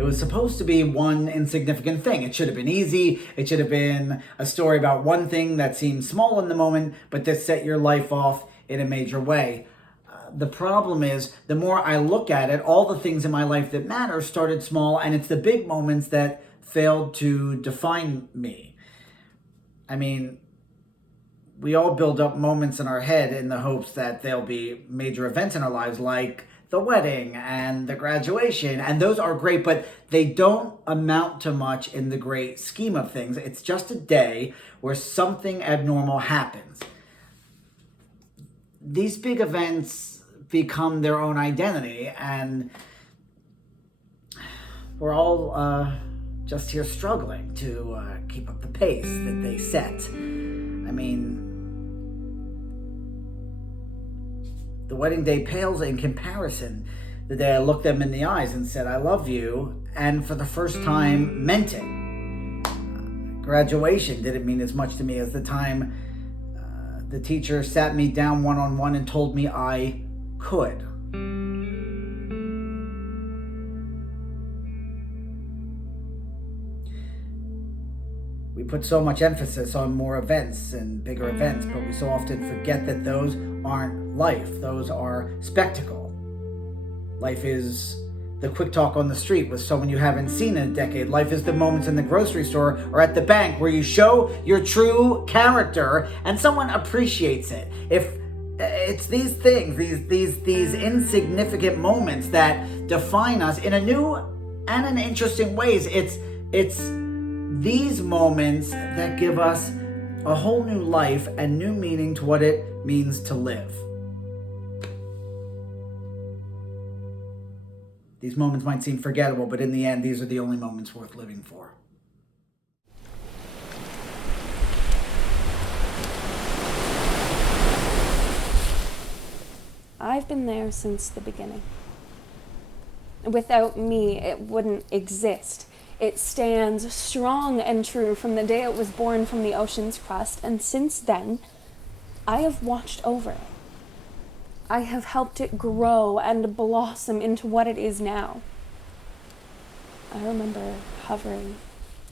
It was supposed to be One Insignificant Thing. It should have been easy. It should have been a story about one thing that seemed small in the moment, but that set your life off in a major way. The problem is, the more I look at it, all the things in my life that matter started small, and it's the big moments that failed to define me. I mean, we all build up moments in our head in the hopes that there'll be major events in our lives, like the wedding and the graduation, and those are great, but they don't amount to much in the great scheme of things. It's just a day where something abnormal happens. These big events become their own identity, and we're all just here struggling to keep up the pace that they set. I mean, the wedding day pales in comparison. The day I looked them in the eyes and said, "I love you," and for the first time meant it. Graduation didn't mean as much to me as the time the teacher sat me down one-on-one and told me I could. We put so much emphasis on more events and bigger events, but we so often forget that those aren't life. Those are spectacle. Life is the quick talk on the street with someone you haven't seen in a decade. Life is the moments in the grocery store or at the bank where you show your true character and someone appreciates it. If it's these things, these insignificant moments that define us in a new and in interesting ways. It's these moments that give us a whole new life and new meaning to what it means to live. These moments might seem forgettable, but in the end, these are the only moments worth living for. I've been there since the beginning. Without me, it wouldn't exist. It stands strong and true from the day it was born from the ocean's crust, and since then, I have watched over it. I have helped it grow and blossom into what it is now. I remember hovering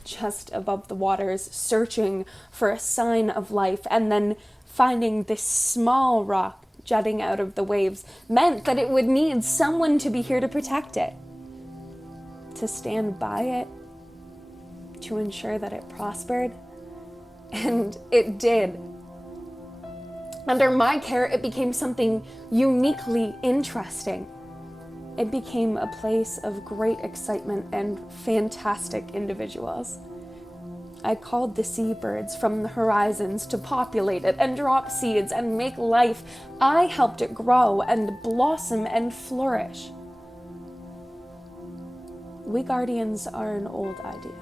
just above the waters, searching for a sign of life, and then finding this small rock jutting out of the waves meant that it would need someone to be here to protect it, to stand by it, to ensure that it prospered. And it did. Under my care, it became something uniquely interesting. It became a place of great excitement and fantastic individuals. I called the seabirds from the horizons to populate it and drop seeds and make life. I helped it grow and blossom and flourish. We guardians are an old idea.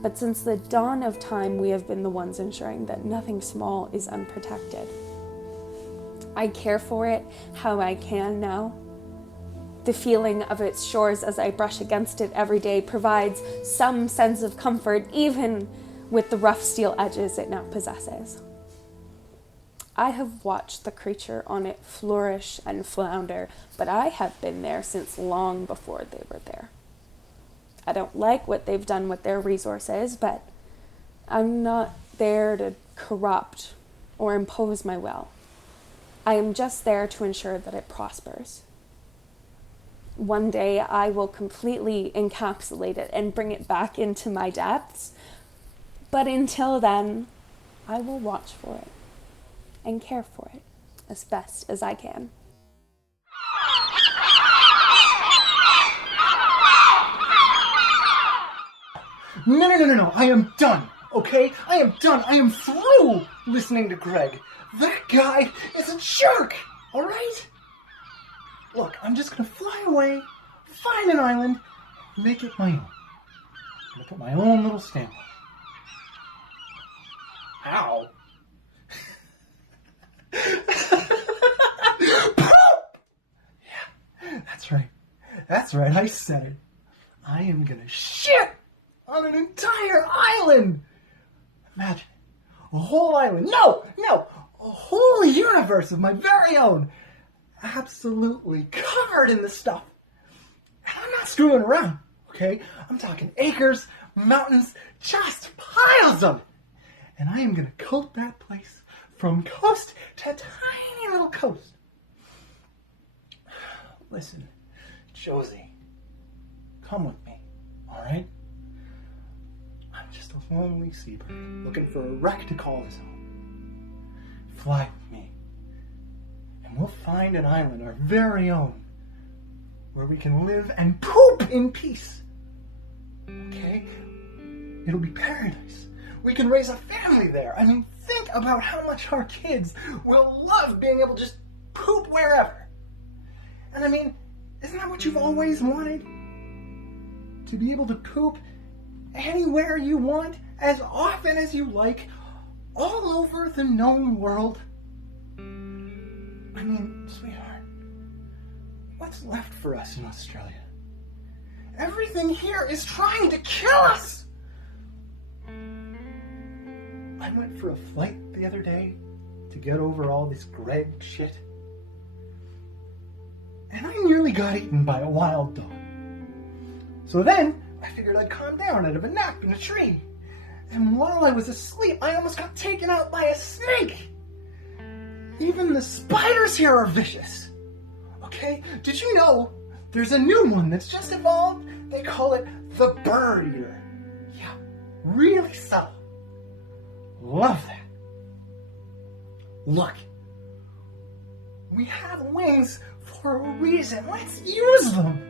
But since the dawn of time, we have been the ones ensuring that nothing small is unprotected. I care for it how I can now. The feeling of its shores as I brush against it every day provides some sense of comfort, even with the rough steel edges it now possesses. I have watched the creature on it flourish and flounder, but I have been there since long before they were there. I don't like what they've done with their resources, but I'm not there to corrupt or impose my will. I am just there to ensure that it prospers. One day I will completely encapsulate it and bring it back into my depths, but until then, I will watch for it and care for it as best as I can. No, I am done, okay? I am done. I am through listening to Greg. That guy is a jerk, all right? Look, I'm just gonna fly away, find an island, and make it my own. I'm gonna put my own little stamp on it. Ow. Yeah, that's right, I said it. I am gonna shit on an entire island! Imagine it. A whole island. No! A whole universe of my very own. Absolutely covered in the stuff. And I'm not screwing around. okay? I'm talking acres, mountains, just piles of it. And I am going to coat that place from coast to tiny little coast. Listen, Josie, come with me, all right? I'm just a lonely seabird looking for a wreck to call his own. Fly with me, and we'll find an island, our very own, where we can live and poop in peace. Okay? It'll be paradise. We can raise a family there. I mean, think about how much our kids will love being able to just poop wherever. And I mean, isn't that what you've always wanted? To be able to poop anywhere you want, as often as you like, all over the known world. I mean, sweetheart, what's left for us in Australia? Everything here is trying to kill us! I went for a flight the other day to get over all this Greg shit. And I nearly got eaten by a wild dog. So then, I figured I'd calm down out of a nap in a tree. And while I was asleep, I almost got taken out by a snake. Even the spiders here are vicious. Okay? Did you know there's a new one that's just evolved? They call it the bird eater. Yeah, really subtle. Love that. Look, we have wings for a reason. Let's use them.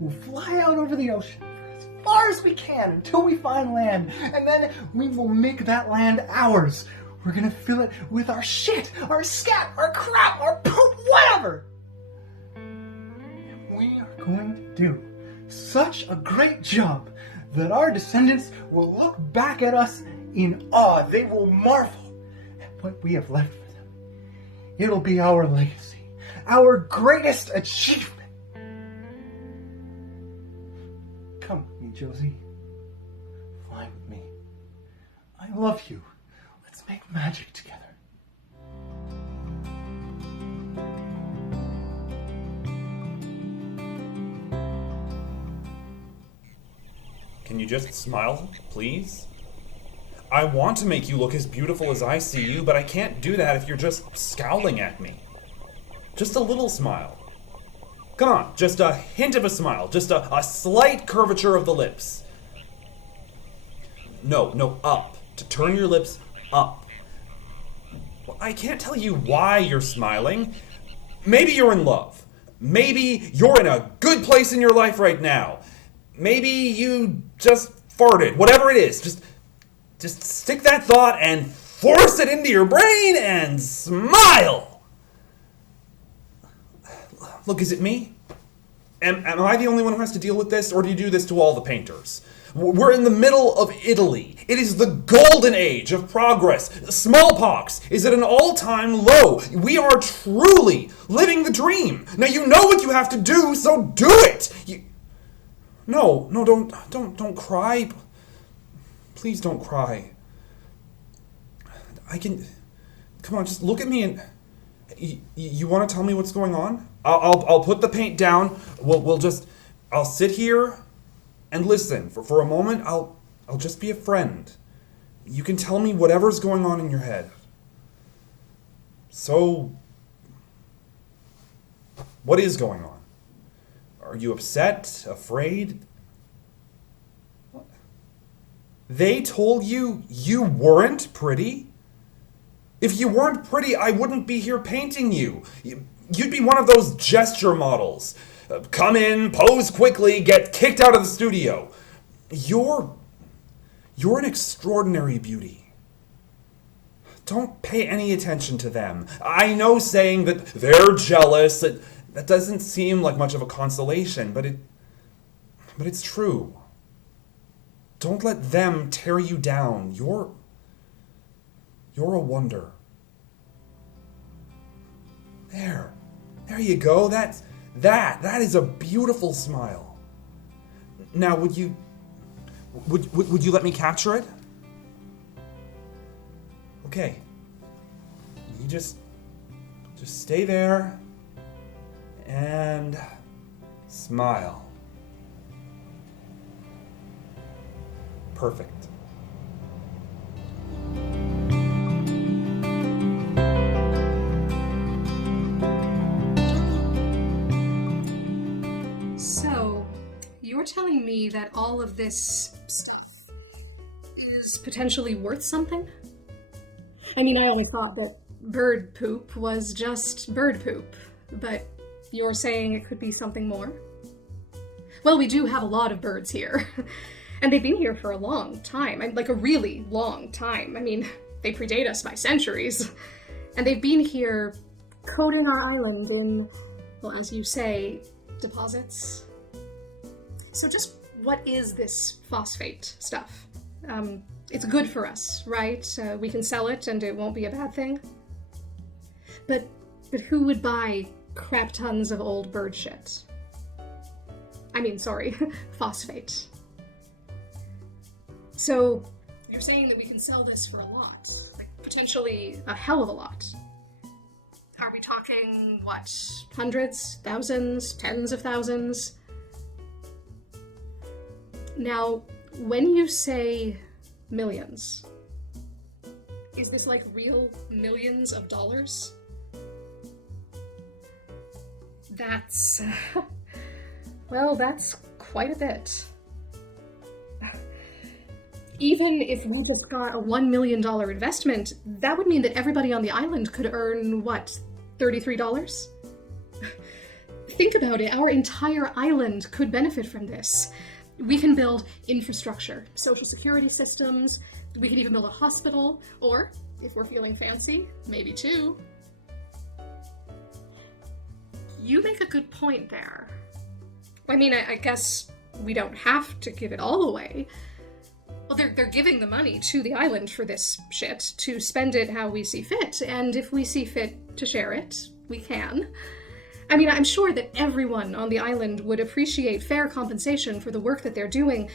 We'll fly out over the ocean for as far as we can until we find land, and then we will make that land ours. We're gonna fill it with our shit, our scat, our crap, our poop, whatever. And we are going to do such a great job that our descendants will look back at us in awe. They will marvel at what we have left for them. It'll be our legacy, our greatest achievement. Come with me, Josie. Fly with me. I love you. Let's make magic together. Can you just smile, please? I want to make you look as beautiful as I see you, but I can't do that if you're just scowling at me. Just a little smile. Come on, just a hint of a smile, just a slight curvature of the lips. No, up. To turn your lips up. Well, I can't tell you why you're smiling. Maybe you're in love. Maybe you're in a good place in your life right now. Maybe you just farted. Whatever it is, just stick that thought and force it into your brain and smile. Look, is it me? Am I the only one who has to deal with this, or do you do this to all the painters? We're in the middle of Italy. It is the golden age of progress. Smallpox is at an all-time low. We are truly living the dream. Now you know what you have to do, so do it. No, don't cry. Please don't cry. Come on, just look at me and you want to tell me what's going on? I'll put the paint down. I'll sit here and listen. For a moment, I'll just be a friend. You can tell me whatever's going on in your head. So, what is going on? Are you upset? Afraid? What? They told you you weren't pretty? If you weren't pretty, I wouldn't be here painting you. You'd be one of those gesture models. Come in, pose quickly, get kicked out of the studio. You're an extraordinary beauty. Don't pay any attention to them. I know saying that they're jealous, that doesn't seem like much of a consolation, but it's true. Don't let them tear you down. You're a wonder. There you go. That is a beautiful smile. Now, would you let me capture it? Okay. You just stay there and smile. perfect. So, you're telling me that all of this stuff is potentially worth something? I mean, I only thought that bird poop was just bird poop, but you're saying it could be something more? Well, we do have a lot of birds here, and they've been here for a long time, like a really long time. I mean, they predate us by centuries, and they've been here coating our island in, well, as you say, deposits. So just what is this phosphate stuff? It's good for us, right? We can sell it and it won't be a bad thing. But who would buy crap tons of old bird shit? I mean, sorry, phosphate. So you're saying that we can sell this for a lot, like potentially a hell of a lot. Are we talking, what, hundreds, thousands, tens of thousands? Now, when you say millions, is this like real millions of dollars? That's, well, that's quite a bit. Even if we just got a $1 million investment, that would mean that everybody on the island could earn, what, $33? Think about it, our entire island could benefit from this. We can build infrastructure, social security systems, we could even build a hospital, or, if we're feeling fancy, maybe two. You make a good point there. I mean, I guess we don't have to give it all away. Well, they're giving the money to the island for this shit, to spend it how we see fit, and if we see fit to share it, we can. I mean, I'm sure that everyone on the island would appreciate fair compensation for the work that they're doing,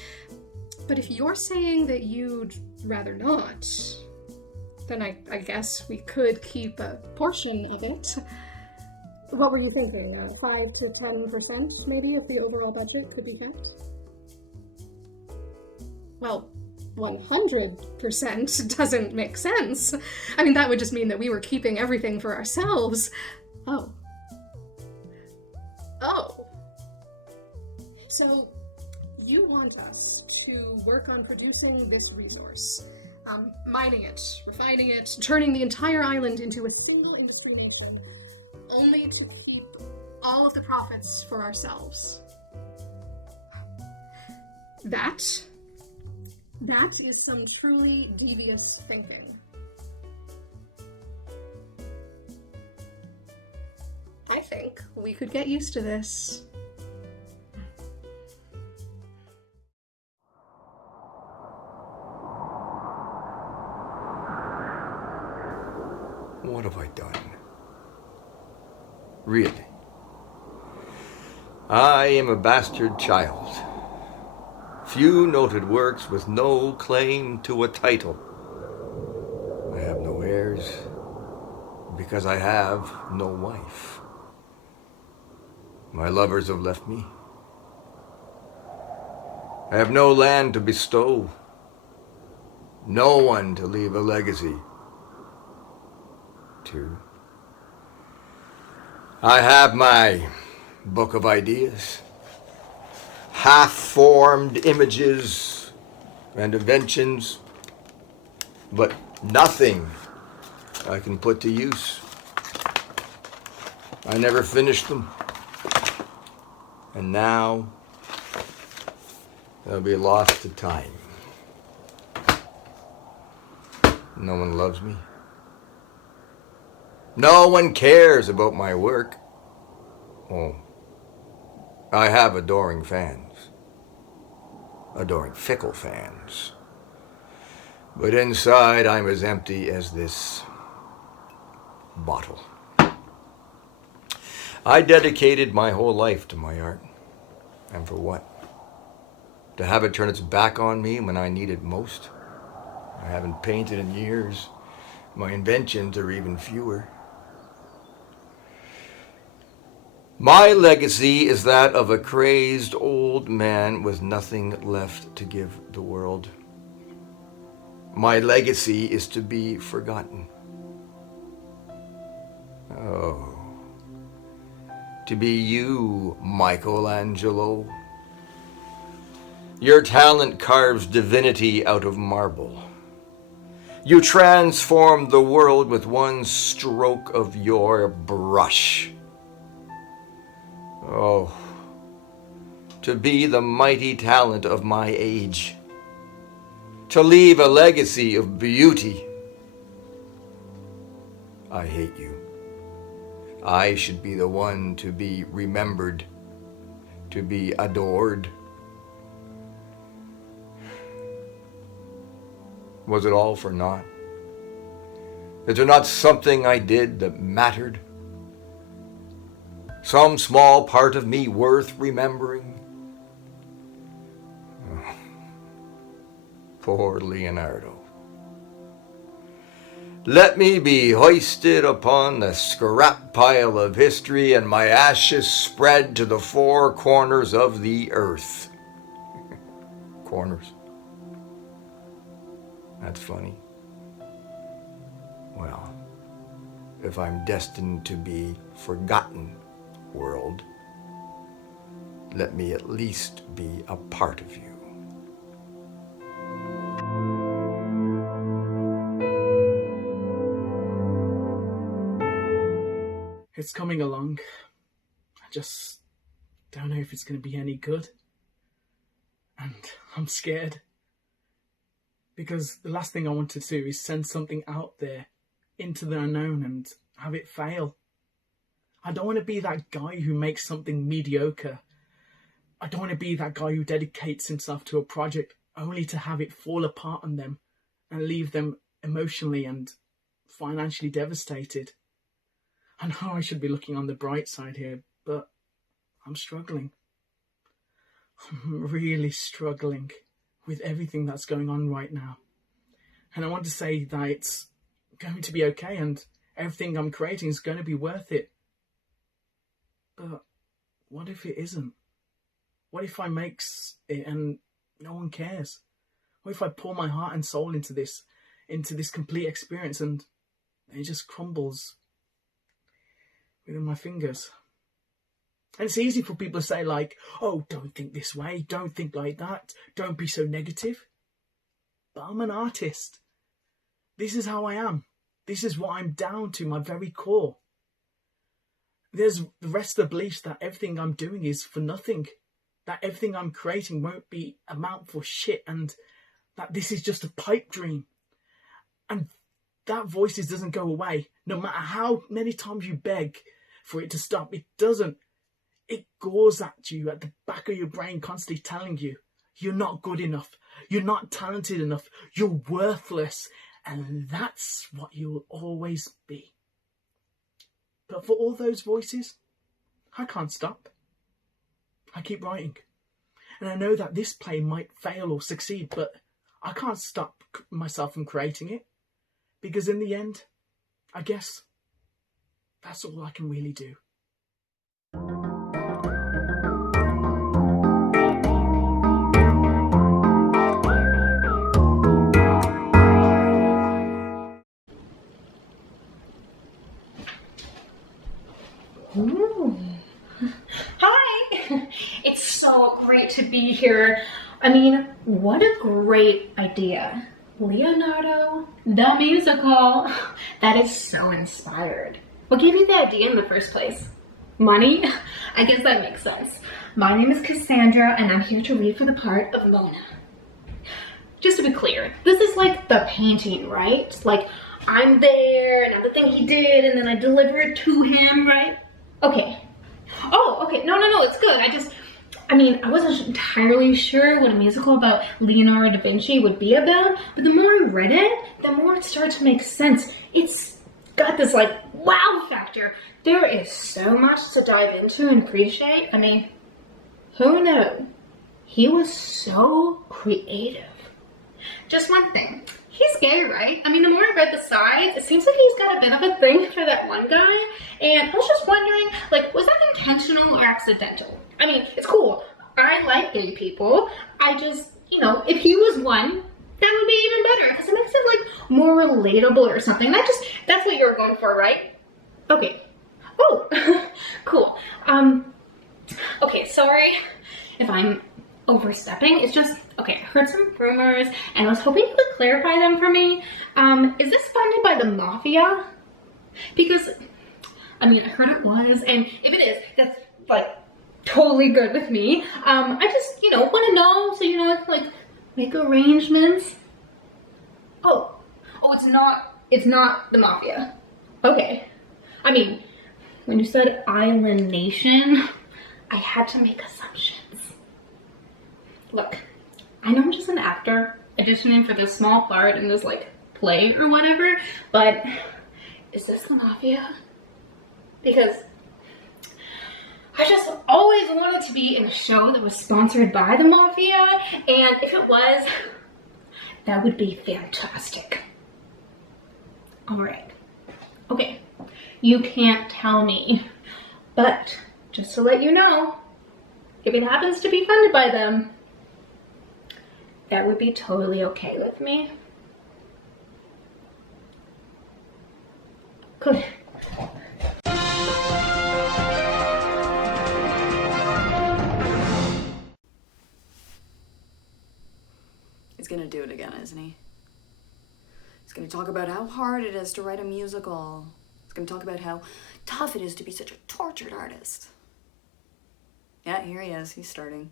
but if you're saying that you'd rather not, then I guess we could keep a portion of it. What were you thinking? 5 to 10% maybe of the overall budget could be kept? Well, 100% doesn't make sense. I mean, that would just mean that we were keeping everything for ourselves. Oh. So, you want us to work on producing this resource, mining it, refining it, turning the entire island into a single industry nation, only to keep all of the profits for ourselves. That is some truly devious thinking. I think we could get used to this. What have I done? Really? I am a bastard child. Few noted works with no claim to a title. I have no heirs because I have no wife. My lovers have left me. I have no land to bestow. No one to leave a legacy to. I have my book of ideas, half-formed images and inventions, but nothing I can put to use. I never finished them, and now they'll be lost to time. No one loves me. No one cares about my work. Oh, I have adoring fans. Adoring fickle fans. But inside, I'm as empty as this bottle. I dedicated my whole life to my art. And for what? To have it turn its back on me when I need it most? I haven't painted in years. My inventions are even fewer. My legacy is that of a crazed old man with nothing left to give the world. my legacy is to be forgotten. Oh, to be you, Michelangelo. Your talent carves divinity out of marble. You transform the world with one stroke of your brush. Oh, to be the mighty talent of my age. To leave a legacy of beauty. I hate you. I should be the one to be remembered, to be adored. Was it all for naught? Is there not something I did that mattered? Some small part of me worth remembering? Oh, poor Leonardo. Let me be hoisted upon the scrap pile of history and my ashes spread to the four corners of the earth. Corners. That's funny. Well, if I'm destined to be forgotten, world, let me at least be a part of you. It's coming along. I just don't know if it's going to be any good. And I'm scared. Because the last thing I want to do is send something out there into the unknown and have it fail. I don't want to be that guy who makes something mediocre. I don't want to be that guy who dedicates himself to a project only to have it fall apart on them and leave them emotionally and financially devastated. I know I should be looking on the bright side here, but I'm struggling. I'm really struggling with everything that's going on right now. And I want to say that it's going to be okay and everything I'm creating is going to be worth it. But what if it isn't? What if I make it and no one cares? What if I pour my heart and soul into this complete experience and it just crumbles within my fingers? And it's easy for people to say like, oh, don't think this way, don't think like that, don't be so negative. But I'm an artist. This is how I am. This is what I'm down to, my very core. There's the rest of the beliefs that everything I'm doing is for nothing, that everything I'm creating won't be amount for shit, and that this is just a pipe dream. And that voices doesn't go away. No matter how many times you beg for it to stop, it doesn't. It gnaws at you at the back of your brain, constantly telling you, you're not good enough, you're not talented enough, you're worthless, and that's what you'll always be. But for all those voices, I can't stop. I keep writing. And I know that this play might fail or succeed, but I can't stop myself from creating it. Because in the end, I guess that's all I can really do. Ooh. Hi! It's so great to be here. I mean, what a great idea. Leonardo, the musical. That is so inspired. What gave you the idea in the first place? Money? I guess that makes sense. My name is Cassandra and I'm here to read for the part of Mona. Just to be clear, this is like the painting, right? Like, I'm there and I'm the thing he did and then I deliver it to him, right? Okay. Oh, okay. No, it's good. I wasn't entirely sure what a musical about Leonardo da Vinci would be about, but the more I read it, the more it started to make sense. It's got this, like, wow factor. There is so much to dive into and appreciate. I mean, who knew? He was so creative. Just one thing. He's gay, right? I mean, the more I read the sides, it seems like he's got a bit of a thing for that one guy. And I was just wondering, like, was that intentional or accidental? I mean, it's cool. I like gay people. I just, if he was one, That would be even better, because it makes it like more relatable or something. That's what you were going for, right? Okay. Oh, cool. Okay, sorry if I'm overstepping. It's just, okay, I heard some rumors and I was hoping you could clarify them for me. Is this funded by the mafia? Because, I mean, I heard it was, and if it is, that's like totally good with me. I just, want to know so I can like make arrangements. Oh, it's not the mafia. Okay. I mean, when you said Island Nation, I had to make assumptions. Look, I know I'm just an actor auditioning for this small part in this like play or whatever, but is this the mafia? Because I just always wanted to be in a show that was sponsored by the mafia, and if it was, that would be fantastic. All right. Okay. You can't tell me, but just to let you know, if it happens to be funded by them, that would be totally okay with me. Good. He's gonna do it again, isn't he? He's gonna talk about how hard it is to write a musical. He's gonna talk about how tough it is to be such a tortured artist. Yeah, here he is. He's starting.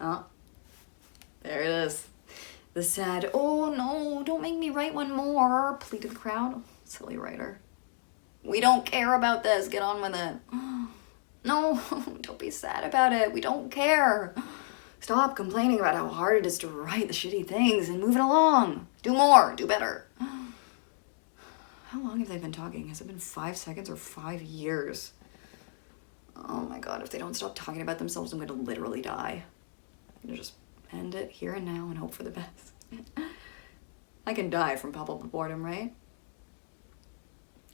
Oh, there it is. The sad, oh no, don't make me write one more, plea to the crowd. Silly writer. We don't care about this, get on with it. No, don't be sad about it, we don't care. Stop complaining about how hard it is to write the shitty things and move it along. Do more, do better. How long have they been talking? Has it been 5 seconds or 5 years? Oh my god, if they don't stop talking about themselves, I'm gonna literally die. I'm gonna just end it here and now and hope for the best. I can die from palpable boredom, right?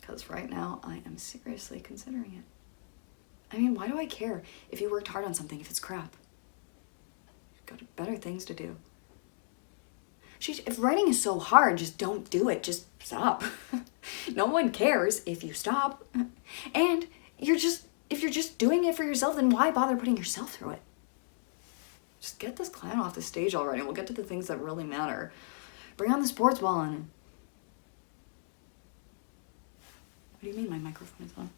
Because right now, I am seriously considering it. I mean, why do I care if you worked hard on something if it's crap? You've got better things to do. If writing is so hard, just don't do it. Just stop. No one cares if you stop. And if you're just doing it for yourself, then why bother putting yourself through it? Just get this clown off the stage already. We'll get to the things that really matter. Bring on the sports ball on. What do you mean my microphone is on?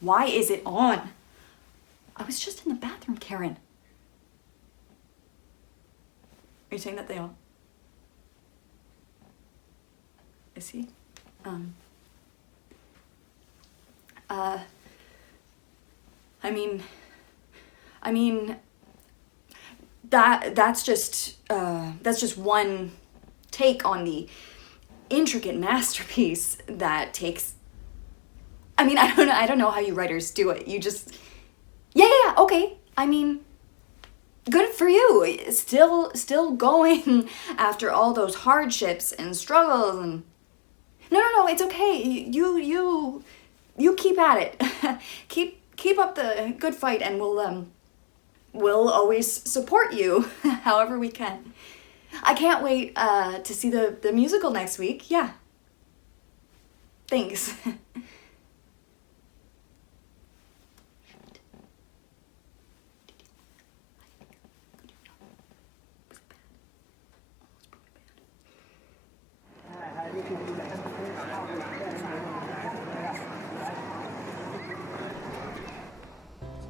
Why is it on? I was just in the bathroom, Karen. Are you saying that they all... Is he? I mean, that's just one take on the intricate masterpiece that takes... I mean, I don't know how you writers do it. You just... Yeah, okay. I mean, good for you. Still going after all those hardships and struggles and... No, it's okay. You keep at it. keep up the good fight, and we'll always support you however we can. I can't wait to see the musical next week. Yeah. Thanks.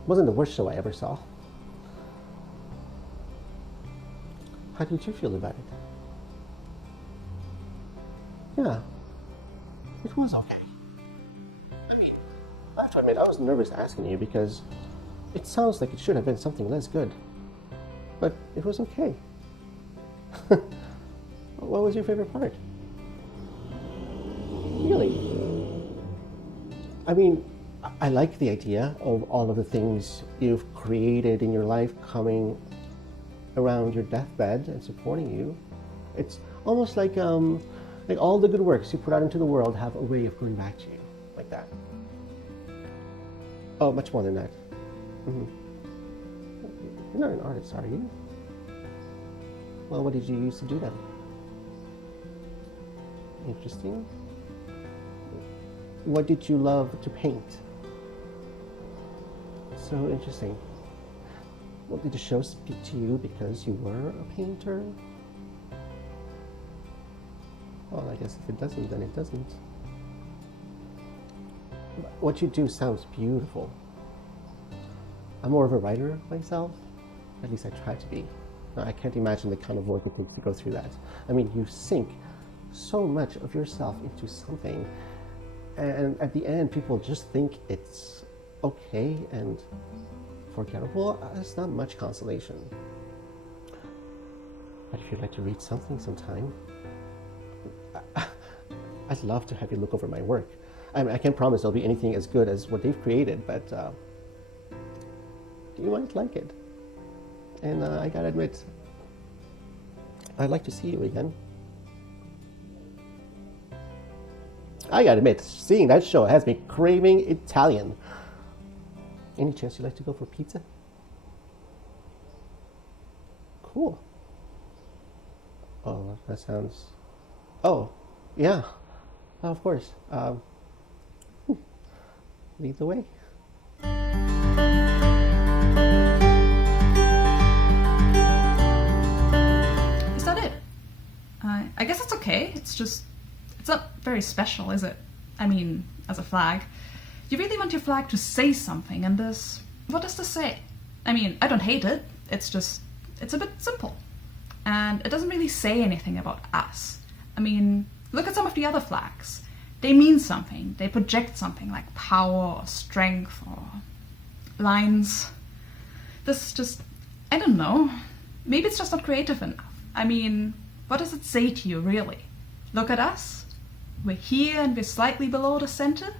Wasn't the worst show I ever saw. How did you feel about it? Yeah, it was okay. I mean, I have to admit, I was nervous asking you because it sounds like it should have been something less good. But it was okay. What was your favorite part? Really? I mean, I like the idea of all of the things you've created in your life coming around your deathbed and supporting you. It's almost like all the good works you put out into the world have a way of going back to you, like that. Oh, much more than that. Mm-hmm. You're not an artist, are you? Well, what did you use to do them? Interesting. What did you love to paint? So interesting. Well, did the show speak to you because you were a painter? Well, I guess if it doesn't, then it doesn't. What you do sounds beautiful. I'm more of a writer myself. At least I try to be. I can't imagine the kind of work it takes to go through that. I mean, you sink so much of yourself into something, and at the end, people just think it's okay and forgettable. It's not much consolation. But if you'd like to read something sometime, I'd love to have you look over my work. I mean, I can't promise it'll be anything as good as what they've created, but you might like it. And I gotta admit, I'd like to see you again. I gotta admit, seeing that show has me craving Italian. Any chance you'd like to go for pizza? Cool. Oh, that sounds... Oh, yeah. Of course. Lead the way. Is that it? I guess it's okay. It's not very special, is it? I mean, as a flag. You really want your flag to say something, and what does this say? I mean, I don't hate it. It's a bit simple. And it doesn't really say anything about us. I mean, look at some of the other flags. They mean something. They project something like power or strength or lines. This just, I don't know. Maybe it's just not creative enough. I mean, what does it say to you, really? Look at us. We're here and we're slightly below the center.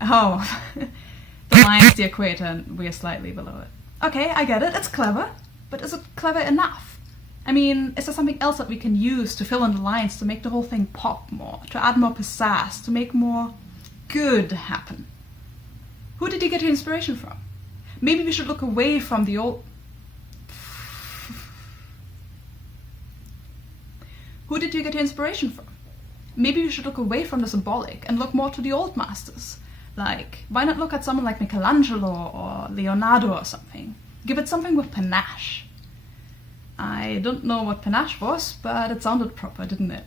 Oh, the line's the equator and we're slightly below it. Okay, I get it. It's clever. But is it clever enough? I mean, is there something else that we can use to fill in the lines to make the whole thing pop more, to add more pizzazz, to make more good happen? Who did you get your inspiration from? Maybe we should look away from the old... Who did you get your inspiration from? Maybe we should look away from the symbolic and look more to the old masters. Like, why not look at someone like Michelangelo or Leonardo or something? Give it something with panache. I don't know what panache was, but it sounded proper, didn't it?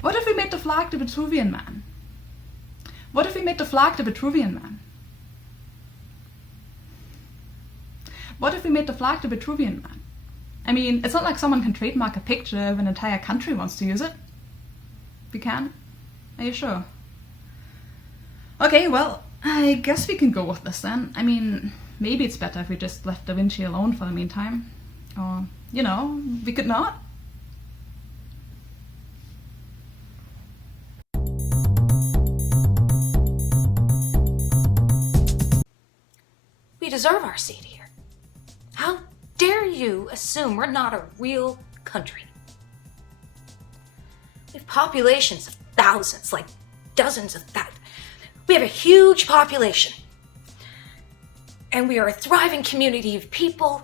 What if we made the flag the Vitruvian Man? What if we made the flag the Vitruvian Man? What if we made the flag the Vitruvian Man? I mean, it's not like someone can trademark a picture if an entire country wants to use it. We can? Are you sure? Okay, well, I guess we can go with this then. I mean, maybe it's better if we just left Da Vinci alone for the meantime. Or, you know, we could not. We deserve our seat here. How dare you assume we're not a real country? We have populations of thousands, like dozens of thousands. We have a huge population. And we are a thriving community of people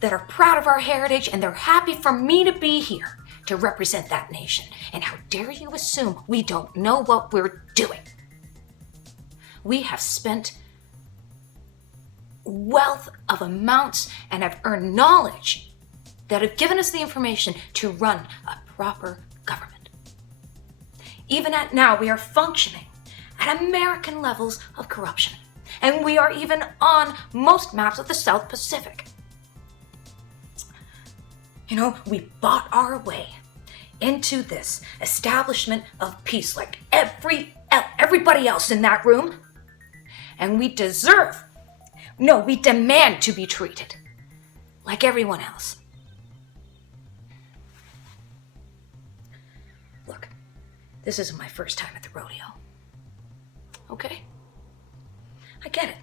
that are proud of our heritage, and they're happy for me to be here to represent that nation. And how dare you assume we don't know what we're doing? We have spent wealth of amounts and have earned knowledge that have given us the information to run a proper government. Even at now, we are functioning at American levels of corruption. And we are even on most maps of the South Pacific. You know, we bought our way into this establishment of peace like everybody else in that room. And we demand to be treated like everyone else. Look, this isn't my first time at the rodeo. Okay? I get it.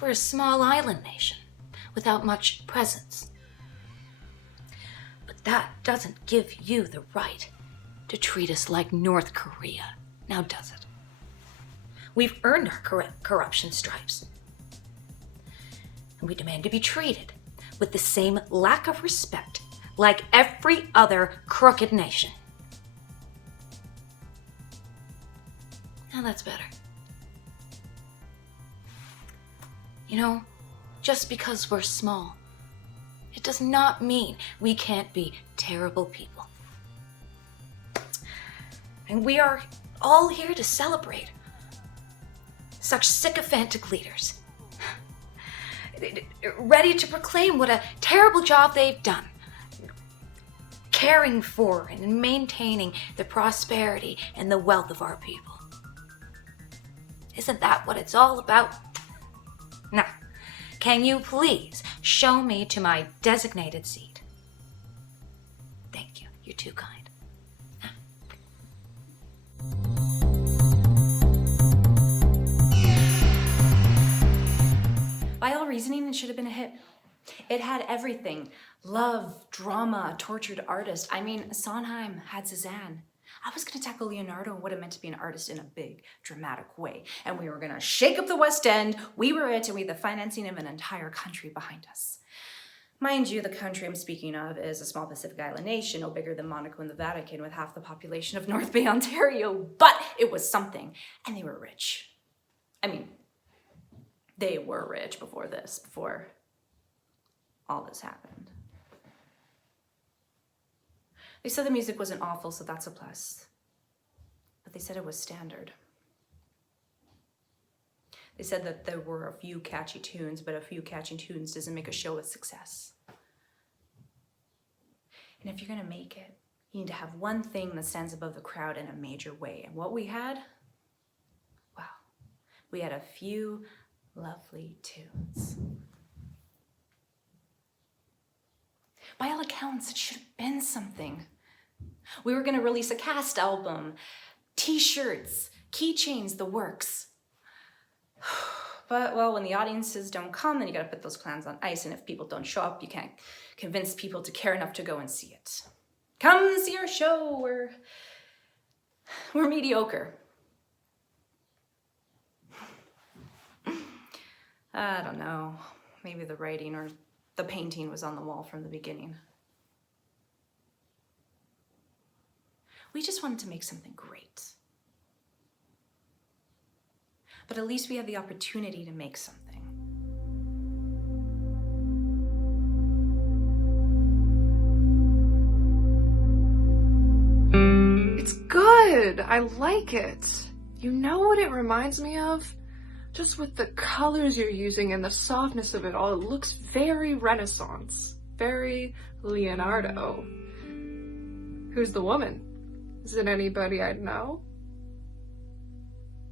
We're a small island nation without much presence. But that doesn't give you the right to treat us like North Korea, now does it? We've earned our corruption stripes. And we demand to be treated with the same lack of respect like every other crooked nation. Now that's better. You know, just because we're small, it does not mean we can't be terrible people. And we are all here to celebrate such sycophantic leaders, ready to proclaim what a terrible job they've done, caring for and maintaining the prosperity and the wealth of our people. Isn't that what it's all about? Now, can you please show me to my designated seat? Thank you. You're too kind. By all reasoning, it should have been a hit. It had everything. Love, drama, a tortured artist. I mean, Sondheim had Cézanne. I was going to tackle Leonardo and what it meant to be an artist in a big, dramatic way. And we were going to shake up the West End. We were it, and we had the financing of an entire country behind us. Mind you, the country I'm speaking of is a small Pacific Island nation, no bigger than Monaco and the Vatican, with half the population of North Bay, Ontario. But it was something. And they were rich. I mean, they were rich before all this happened. They said the music wasn't awful, so that's a plus. But they said it was standard. They said that there were a few catchy tunes, but a few catchy tunes doesn't make a show a success. And if you're gonna make it, you need to have one thing that stands above the crowd in a major way. And what we had? Wow, we had a few lovely tunes. By all accounts, it should have been something. We were gonna release a cast album, t-shirts, keychains, the works. But, well, when the audiences don't come, then you gotta put those plans on ice, and if people don't show up, you can't convince people to care enough to go and see it. Come see our show, we're mediocre. I don't know, maybe the writing or the painting was on the wall from the beginning. We just wanted to make something great. But at least we had the opportunity to make something. It's good. I like it. You know what it reminds me of? Just with the colors you're using and the softness of it all, it looks very Renaissance. Very Leonardo. Who's the woman? Is it anybody I'd know?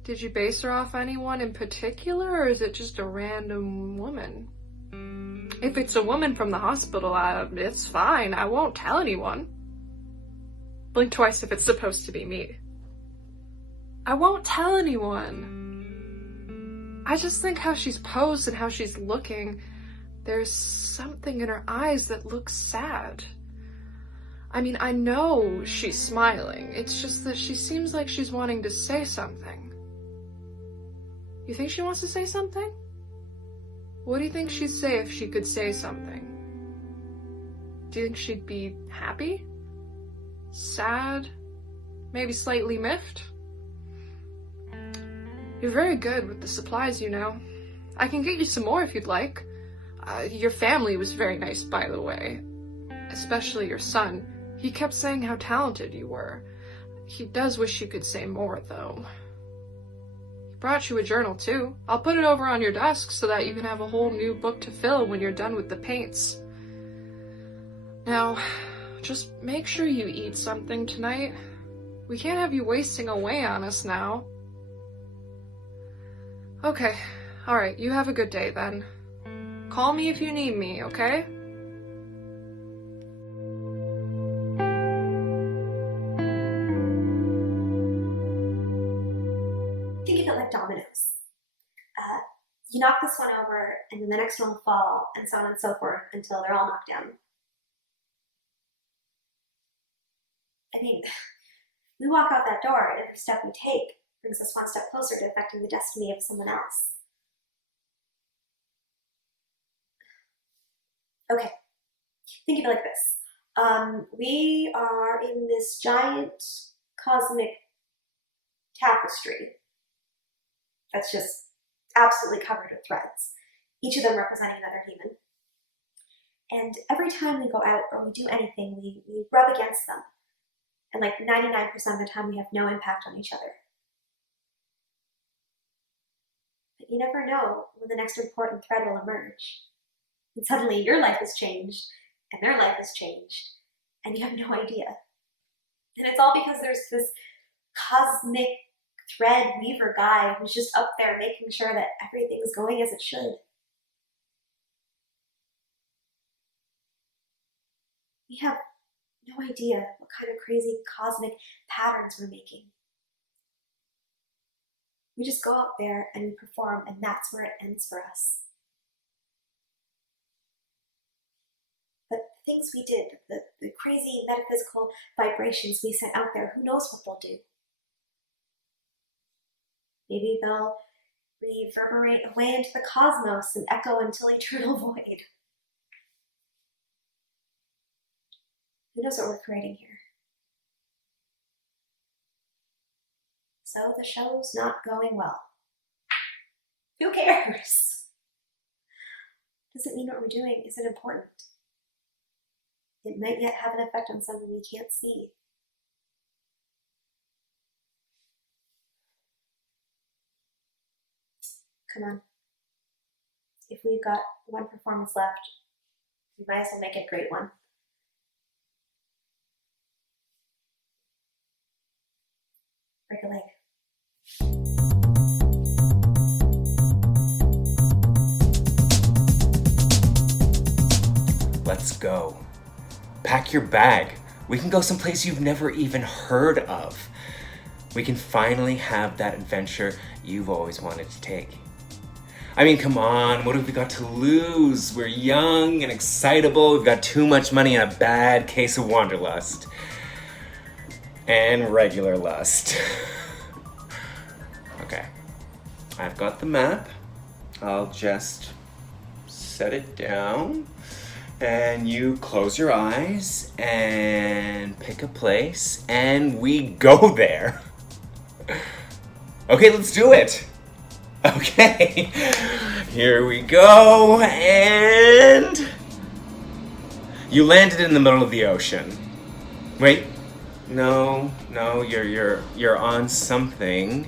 Did you base her off anyone in particular, or is it just a random woman? If it's a woman from the hospital, it's fine. I won't tell anyone. Blink twice if it's supposed to be me. I won't tell anyone. I just think how she's posed and how she's looking, there's something in her eyes that looks sad. I mean, I know she's smiling. It's just that she seems like she's wanting to say something. You think she wants to say something? What do you think she'd say if she could say something? Do you think she'd be happy? Sad? Maybe slightly miffed? You're very good with the supplies, you know. I can get you some more if you'd like. Your family was very nice, by the way. Especially your son. He kept saying how talented you were. He does wish you could say more, though. He brought you a journal, too. I'll put it over on your desk so that you can have a whole new book to fill when you're done with the paints. Now, just make sure you eat something tonight. We can't have you wasting away on us now. Okay, alright, you have a good day then. Call me if you need me, okay? Think of it like dominoes. You knock this one over, and then the next one will fall, and so on and so forth, until they're all knocked down. I mean, we walk out that door, and every step we take brings us one step closer to affecting the destiny of someone else. Okay, think of it like this. We are in this giant cosmic tapestry that's just absolutely covered with threads, each of them representing another human. And every time we go out or we do anything, we rub against them. And like 99% of the time, we have no impact on each other. But you never know when the next important thread will emerge. And suddenly your life has changed, and their life has changed, and you have no idea. And it's all because there's this cosmic thread weaver guy who's just up there making sure that everything's going as it should. We have no idea what kind of crazy cosmic patterns we're making. We just go out there and we perform, and that's where it ends for us. But the things we did, the crazy metaphysical vibrations we sent out there, who knows what they'll do? Maybe they'll reverberate away into the cosmos and echo until eternal void. Who knows what we're creating here? So the show's not going well. Who cares? Doesn't mean what we're doing isn't important. It might yet have an effect on someone we can't see. Come on. If we've got one performance left, we might as well make it a great one. Break a leg. Let's go. Pack your bag. We can go someplace you've never even heard of. We can finally have that adventure you've always wanted to take. I mean, come on, what have we got to lose? We're young and excitable, we've got too much money and a bad case of wanderlust. And regular lust. Okay, I've got the map. I'll just set it down. And you close your eyes and pick a place and we go there. Okay, let's do it. Okay, here we go, and you landed in the middle of the ocean. Wait, no, you're on something.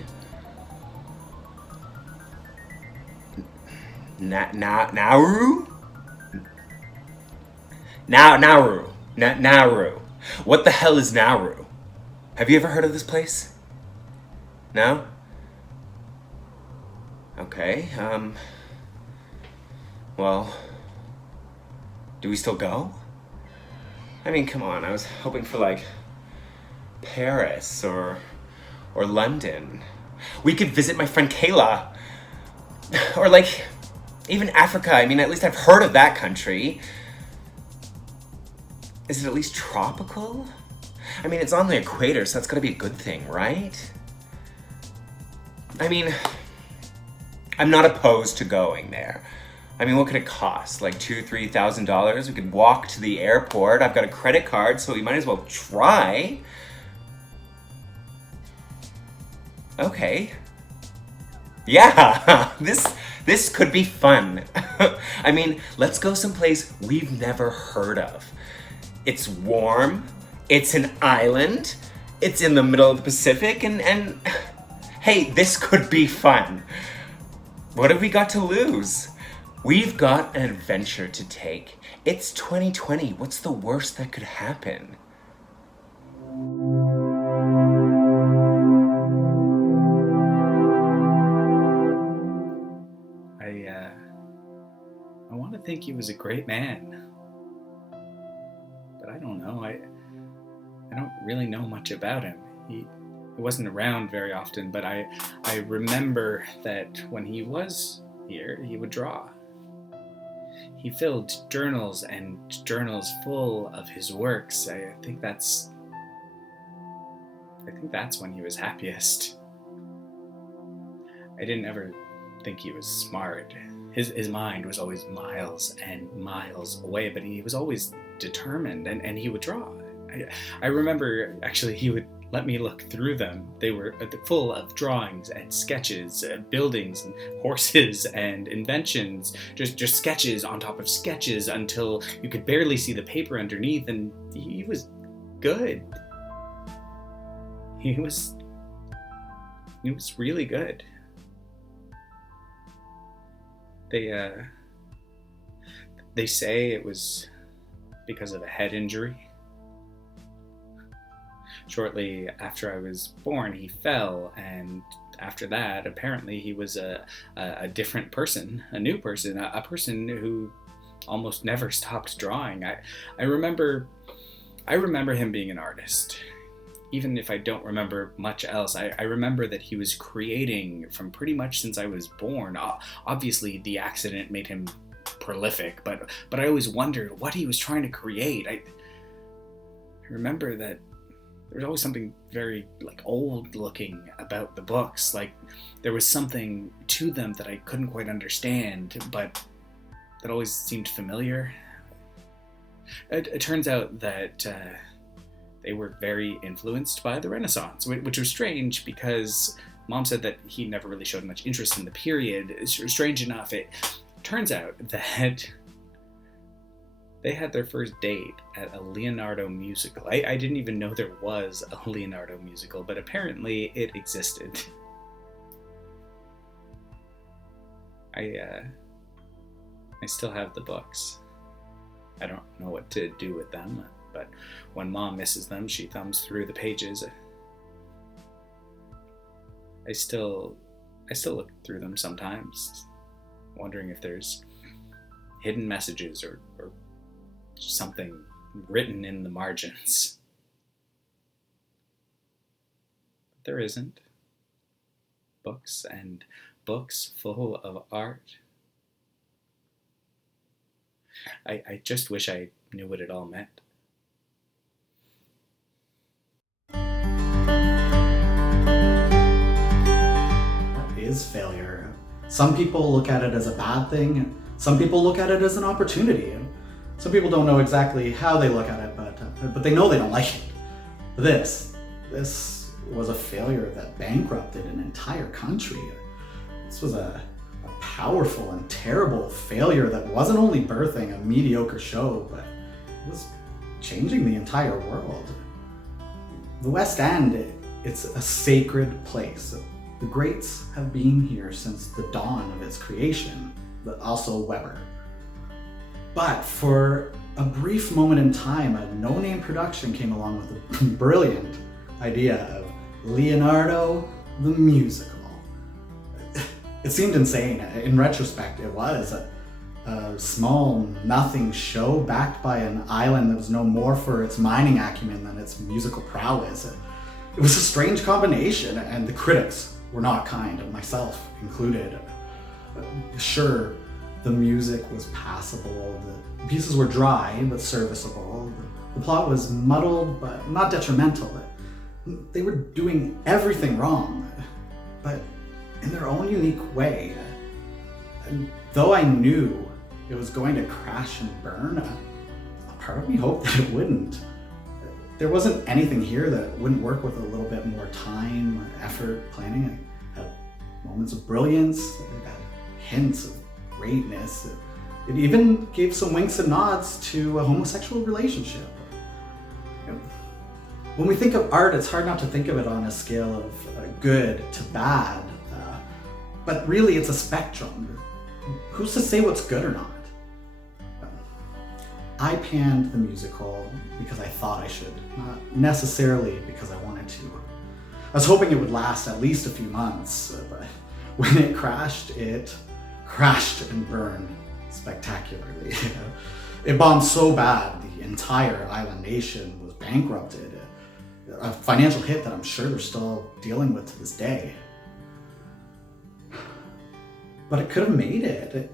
Nauru? Nauru. What the hell is Nauru? Have you ever heard of this place? No? Okay, well, do we still go? I mean, come on, I was hoping for, like, Paris or London. We could visit my friend Kayla. Or, like, even Africa. I mean, at least I've heard of that country. Is it at least tropical? I mean, it's on the equator, so that's gotta be a good thing, right? I mean, I'm not opposed to going there. I mean, what could it cost? Like $2,000-$3,000? We could walk to the airport. I've got a credit card, so we might as well try. Okay. Yeah, this could be fun. I mean, let's go someplace we've never heard of. It's warm, it's an island, it's in the middle of the Pacific, and hey, this could be fun. What have we got to lose? We've got an adventure to take. It's 2020. What's the worst that could happen? I want to think he was a great man. But I don't know. I don't really know much about him. He wasn't around very often, but I remember that when he was here, he would draw. He filled journals and journals full of his works. I think that's when he was happiest. I didn't ever think he was smart. His mind was always miles and miles away, but he was always determined, and he would draw. I remember, actually, he would let me look through them. They were full of drawings and sketches, buildings and horses and inventions, just sketches on top of sketches until you could barely see the paper underneath, and he was good. He was really good. They say it was because of a head injury. Shortly after I was born, he fell, and after that, apparently he was a different person, a new person, a person who almost never stopped drawing. I remember him being an artist. Even if I don't remember much else, I remember that he was creating from pretty much since I was born. Obviously, the accident made him prolific, but I always wondered what he was trying to create. I remember that there was always something very old looking about the books. Like there was something to them that I couldn't quite understand, but that always seemed familiar. It turns out that they were very influenced by the Renaissance, which was strange because Mom said that he never really showed much interest in the period. Strange enough, it turns out that they had their first date at a Leonardo musical. I didn't even know there was a Leonardo musical, but apparently it existed. I still have the books. I don't know what to do with them, but when Mom misses them, she thumbs through the pages. I still look through them sometimes, wondering if there's hidden messages or something written in the margins. But there isn't. Books and books full of art. I just wish I knew what it all meant. What is failure? Some people look at it as a bad thing. Some people look at it as an opportunity. Some people don't know exactly how they look at it, but they know they don't like it. This was a failure that bankrupted an entire country. This was a powerful and terrible failure that wasn't only birthing a mediocre show, but it was changing the entire world. The West End, it's a sacred place. The greats have been here since the dawn of its creation, but also Weber. But for a brief moment in time, a no-name production came along with a brilliant idea of Leonardo the musical. It seemed insane. In retrospect, it was a small, nothing show backed by an island that was known more for its mining acumen than its musical prowess. It was a strange combination, and the critics were not kind, myself included. Sure, the music was passable, the pieces were dry but serviceable, the plot was muddled but not detrimental. They were doing everything wrong, but in their own unique way. And though I knew it was going to crash and burn, a part of me hoped that it wouldn't. There wasn't anything here that wouldn't work with a little bit more time, effort, planning. It had moments of brilliance, it had hints of greatness. It even gave some winks and nods to a homosexual relationship. When we think of art, it's hard not to think of it on a scale of good to bad, but really it's a spectrum. Who's to say what's good or not? I panned the musical because I thought I should, not necessarily because I wanted to. I was hoping it would last at least a few months, but when it crashed and burned spectacularly. It bombed so bad the entire island nation was bankrupted. A financial hit that I'm sure they're still dealing with to this day. But it could have made it.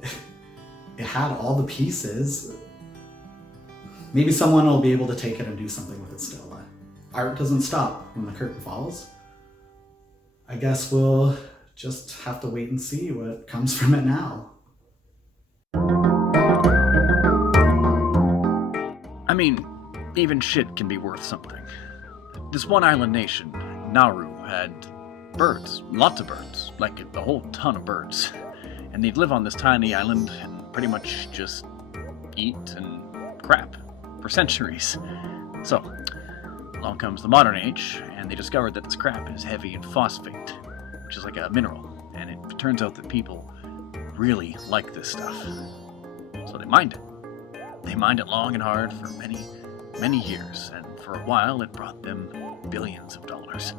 It had all the pieces. Maybe someone will be able to take it and do something with it still. Art doesn't stop when the curtain falls. I guess we'll just have to wait and see what comes from it now. I mean, even shit can be worth something. This one island nation, Nauru, had birds, lots of birds, like a whole ton of birds. And they'd live on this tiny island and pretty much just eat and crap for centuries. So, along comes the modern age, and they discovered that this crap is heavy in phosphate, which is like a mineral, and it turns out that people really like this stuff. So they mined it. They mined it long and hard for many, many years, and for a while it brought them billions of dollars.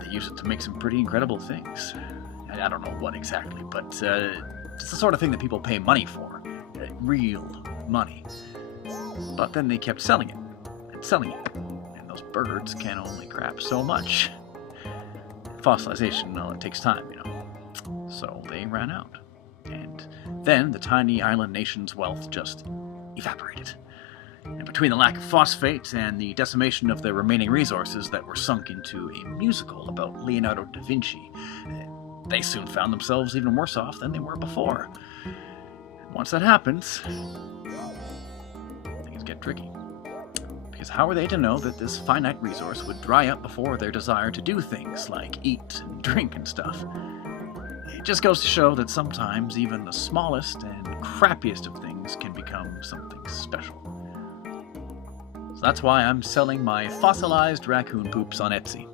They used it to make some pretty incredible things. I don't know what exactly, but it's the sort of thing that people pay money for. Real money. But then they kept selling it, and selling it, and those birds can only crap so much. Fossilization, well, it takes time, you know. So they ran out. And then the tiny island nation's wealth just evaporated. And between the lack of phosphates and the decimation of the remaining resources that were sunk into a musical about Leonardo da Vinci, they soon found themselves even worse off than they were before. And once that happens, things get tricky. Because how are they to know that this finite resource would dry up before their desire to do things like eat and drink and stuff? It just goes to show that sometimes even the smallest and crappiest of things can become something special. So that's why I'm selling my fossilized raccoon poops on Etsy.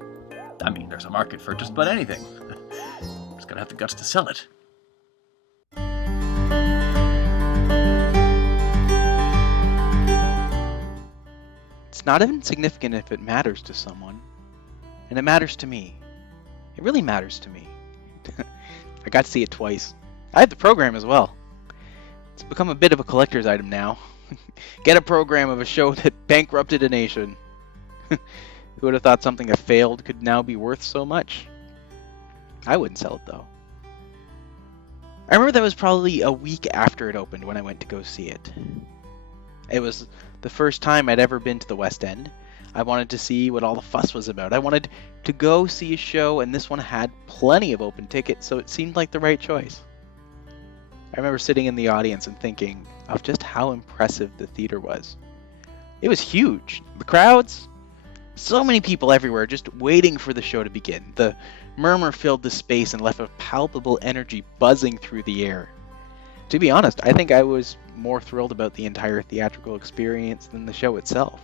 I mean, there's a market for just about anything. Just gotta have the guts to sell it. It's not even significant if it matters to someone. And it matters to me. It really matters to me. I got to see it twice. I have the program as well. It's become a bit of a collector's item now. Get a program of a show that bankrupted a nation. Who would have thought something that failed could now be worth so much? I wouldn't sell it though. I remember that was probably a week after it opened when I went to go see it. It was the first time I'd ever been to the West End. I wanted to see what all the fuss was about. I wanted to go see a show, and this one had plenty of open tickets, so it seemed like the right choice. I remember sitting in the audience and thinking of just how impressive the theater was. It was huge. The crowds, so many people everywhere just waiting for the show to begin. The murmur filled the space and left a palpable energy buzzing through the air. To be honest, I think I was more thrilled about the entire theatrical experience than the show itself.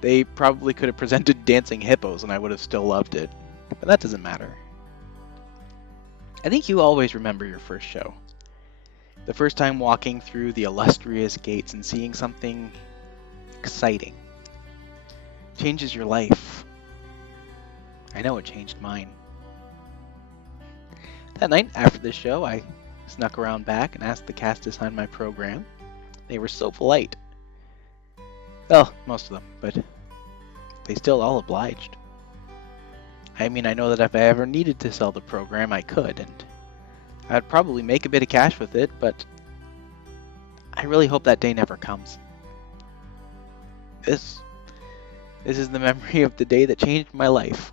They probably could have presented dancing hippos and I would have still loved it, but that doesn't matter. I think you always remember your first show. The first time walking through the illustrious gates and seeing something exciting. Changes your life. I know it changed mine. That night, after the show, I snuck around back and asked the cast to sign my program. They were so polite. Well, most of them, but they still all obliged. I mean, I know that if I ever needed to sell the program, I could, and I'd probably make a bit of cash with it, but I really hope that day never comes. This is the memory of the day that changed my life.